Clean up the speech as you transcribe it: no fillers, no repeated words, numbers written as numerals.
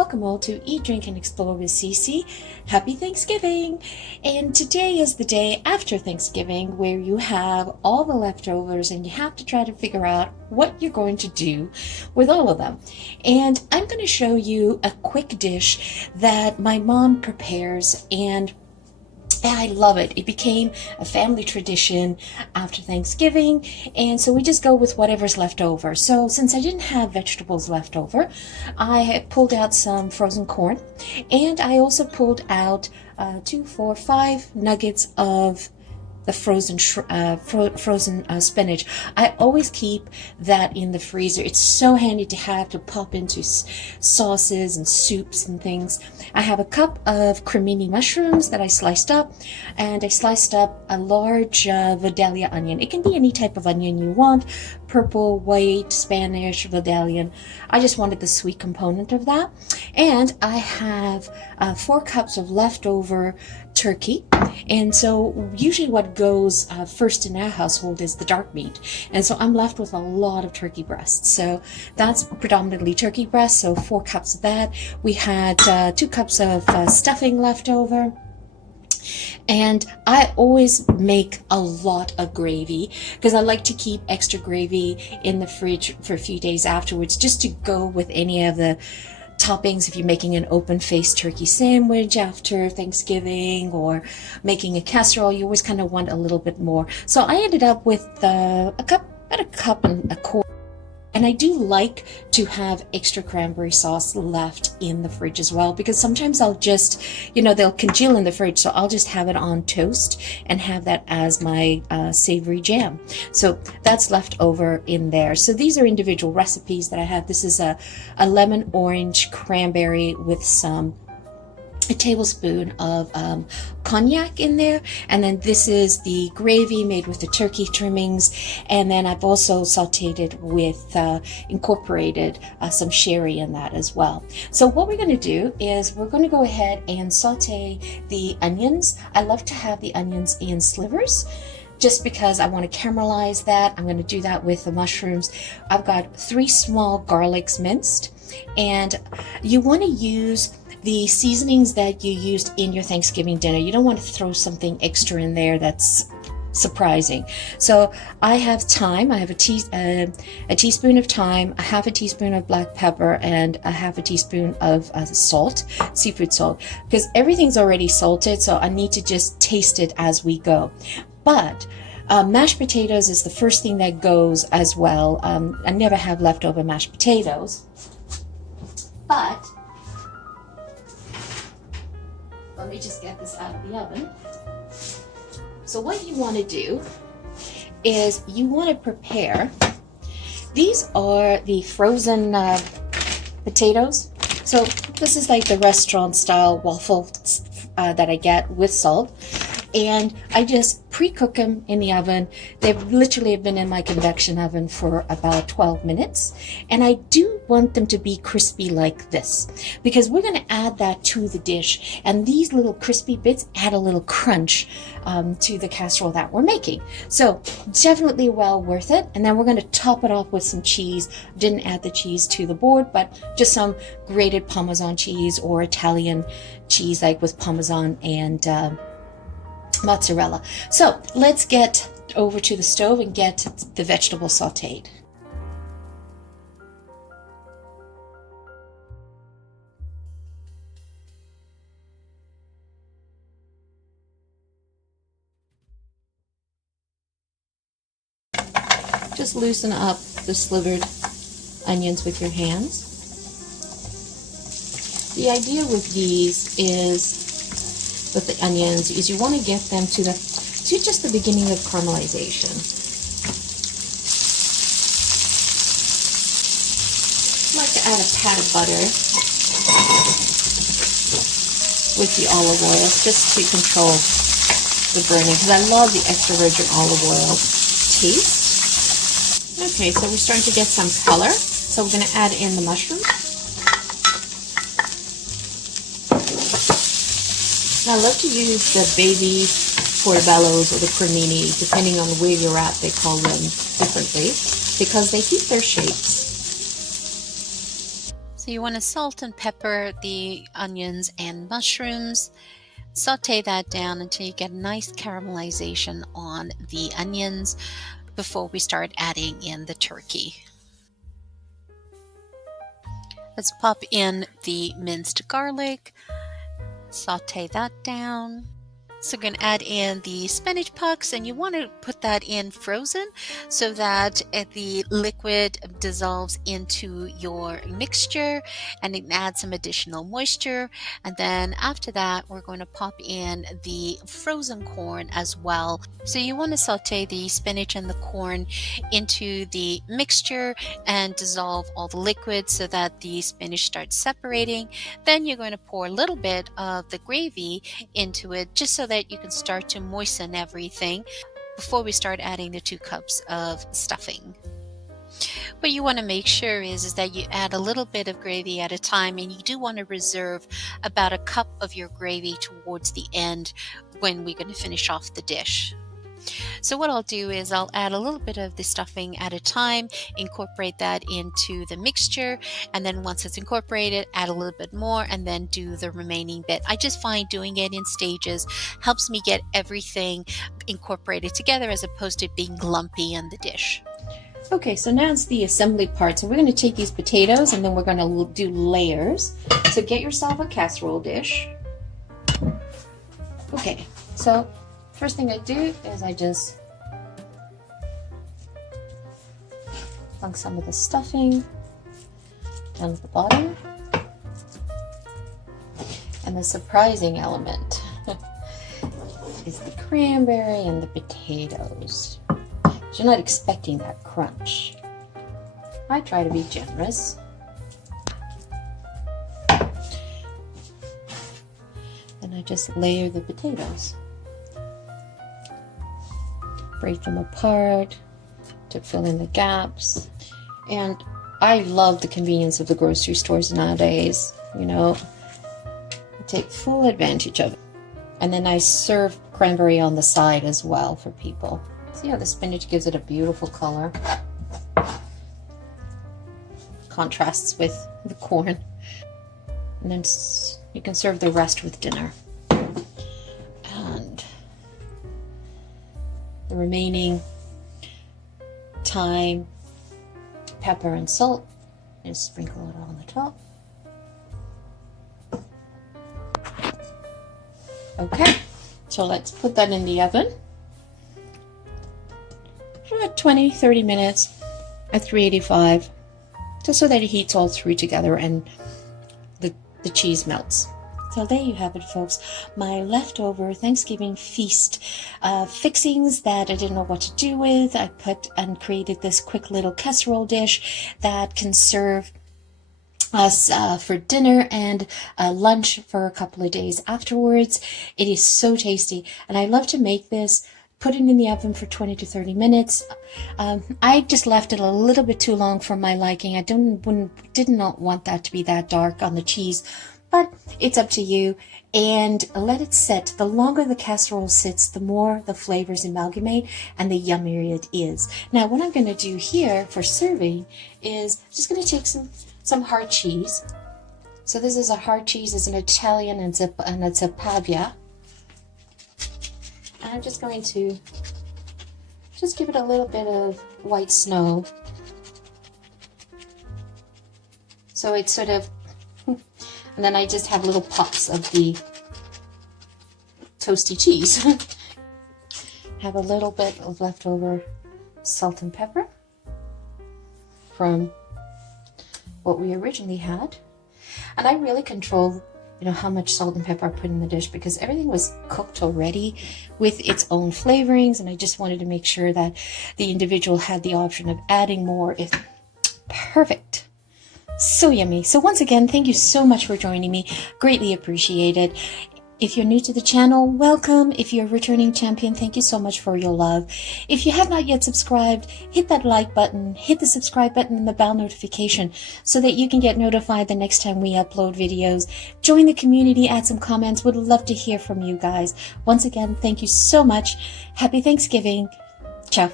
Welcome all to Eat, Drink, and Explore with Cece. Happy Thanksgiving! And today is the day after Thanksgiving where you have all the leftovers and you have to try to figure out what you're going to do with all of them. And I'm going to show you a quick dish that my mom prepares, and I love it. It became a family tradition after Thanksgiving, and so we just go with whatever's left over. So since I didn't have vegetables left over, I had pulled out some frozen corn, and I also pulled out 5 nuggets of the frozen spinach. I always keep that in the freezer. It's so handy to have to pop into sauces and soups and things. I have a cup of cremini mushrooms that I sliced up, and I sliced up a large Vidalia onion. It can be any type of onion you want, purple, white, Spanish, Vidalian. I just wanted the sweet component of that. And I have 4 cups of leftover turkey, and so usually what goes first in our household is the dark meat, and so I'm left with a lot of turkey breasts. So that's predominantly turkey breast, so 4 cups of that. We had 2 cups of stuffing left over. And I always make a lot of gravy because I like to keep extra gravy in the fridge for a few days afterwards, just to go with any of the toppings. If you're making an open-faced turkey sandwich after Thanksgiving or making a casserole, you always kind of want a little bit more. So I ended up with about a cup and a quarter. And I do like to have extra cranberry sauce left in the fridge as well, because sometimes I'll just, they'll congeal in the fridge, so I'll just have it on toast and have that as my savory jam. So that's left over in there. So these are individual recipes that I have. This is a lemon orange cranberry with a tablespoon of cognac in there, and then this is the gravy made with the turkey trimmings, and then I've also sautéed it with incorporated some sherry in that as well. So what we're going to do is we're going to go ahead and saute the onions. I love to have the onions in slivers, just because I want to caramelize that. I'm going to do that with the mushrooms. I've got 3 small garlics minced, and you want to use the seasonings that you used in your Thanksgiving dinner. You don't want to throw something extra in there that's surprising. So I have thyme. I have a teaspoon of thyme, a half a teaspoon of black pepper, and a half a teaspoon of salt, seafood salt, because everything's already salted, so I need to just taste it as we go. But mashed potatoes is the first thing that goes as well. I never have leftover mashed potatoes, but let me just get this out of the oven. So what you want to do is you want to prepare, these are the frozen potatoes. So this is like the restaurant style waffle that I get with salt. And I just pre-cook them in the oven. They've literally been in my convection oven for about 12 minutes. And I do want them to be crispy like this, because we're going to add that to the dish. And these little crispy bits add a little crunch to the casserole that we're making. So definitely well worth it. And then we're going to top it off with some cheese. Didn't add the cheese to the board, but just some grated Parmesan cheese or Italian cheese, like with Parmesan and mozzarella. So let's get over to the stove and get the vegetables sautéed. Just loosen up the slivered onions with your hands. The idea with these is, with the onions, is you want to get them to just the beginning of caramelization. I like to add a pat of butter with the olive oil just to control the burning, because I love the extra virgin olive oil taste. Okay, so we're starting to get some color, so we're going to add in the mushrooms. I love to use the baby portobellos or the cremini, depending on where you're at. They call them differently because they keep their shapes. So you want to salt and pepper the onions and mushrooms. Saute that down until you get a nice caramelization on the onions before we start adding in the turkey. Let's pop in the minced garlic, saute that down. So we're going to add in the spinach pucks, and you want to put that in frozen so that the liquid dissolves into your mixture and it adds some additional moisture. And then after that, we're going to pop in the frozen corn as well. So you want to saute the spinach and the corn into the mixture and dissolve all the liquid so that the spinach starts separating. Then you're going to pour a little bit of the gravy into it just so that you can start to moisten everything before we start adding the 2 cups of stuffing. What you want to make sure is that you add a little bit of gravy at a time, and you do want to reserve about a cup of your gravy towards the end when we're going to finish off the dish. So what I'll do is I'll add a little bit of the stuffing at a time, incorporate that into the mixture, and then once it's incorporated, add a little bit more and then do the remaining bit. I just find doing it in stages helps me get everything incorporated together as opposed to being lumpy in the dish. Okay, so now it's the assembly part. So we're going to take these potatoes and then we're going to do layers. So get yourself a casserole dish. Okay, so first thing I do is I just plunk some of the stuffing down at the bottom. And the surprising element is the cranberry and the potatoes. You're not expecting that crunch. I try to be generous. And I just layer the potatoes. Break them apart to fill in the gaps. And I love the convenience of the grocery stores nowadays. You know, I take full advantage of it. And then I serve cranberry on the side as well for people. See how the spinach gives it a beautiful color? Contrasts with the corn. And then you can serve the rest with dinner. And the remaining thyme, pepper, and salt, just sprinkle it on the top. Okay, so let's put that in the oven for about 20-30 minutes at 385, just so that it heats all through together and the cheese melts. So there you have it, folks. My leftover Thanksgiving feast fixings that I didn't know what to do with. I put and created this quick little casserole dish that can serve us for dinner and lunch for a couple of days afterwards. It is so tasty, and I love to make this. Put it in the oven for 20 to 30 minutes. I just left it a little bit too long for my liking. I did not want that to be that dark on the cheese, but it's up to you. And let it sit. The longer the casserole sits, the more the flavors amalgamate and the yummier it is. Now, what I'm going to do here for serving is just going to take some hard cheese. So this is a hard cheese. It's an Italian and it's a Pavia. And I'm just going to just give it a little bit of white snow. So it's sort of, and then I just have little pops of the toasty cheese. Have a little bit of leftover salt and pepper from what we originally had. And I really control how much salt and pepper I put in the dish because everything was cooked already with its own flavorings, and I just wanted to make sure that the individual had the option of adding more. If perfect. So yummy. So once again, thank you so much for joining me. Greatly appreciated. If you're new to the channel, welcome. If you're a returning champion, thank you so much for your love. If you have not yet subscribed, hit that like button, hit the subscribe button and the bell notification so that you can get notified the next time we upload videos. Join the community, add some comments. Would love to hear from you guys. Once again, thank you so much. Happy Thanksgiving. Ciao.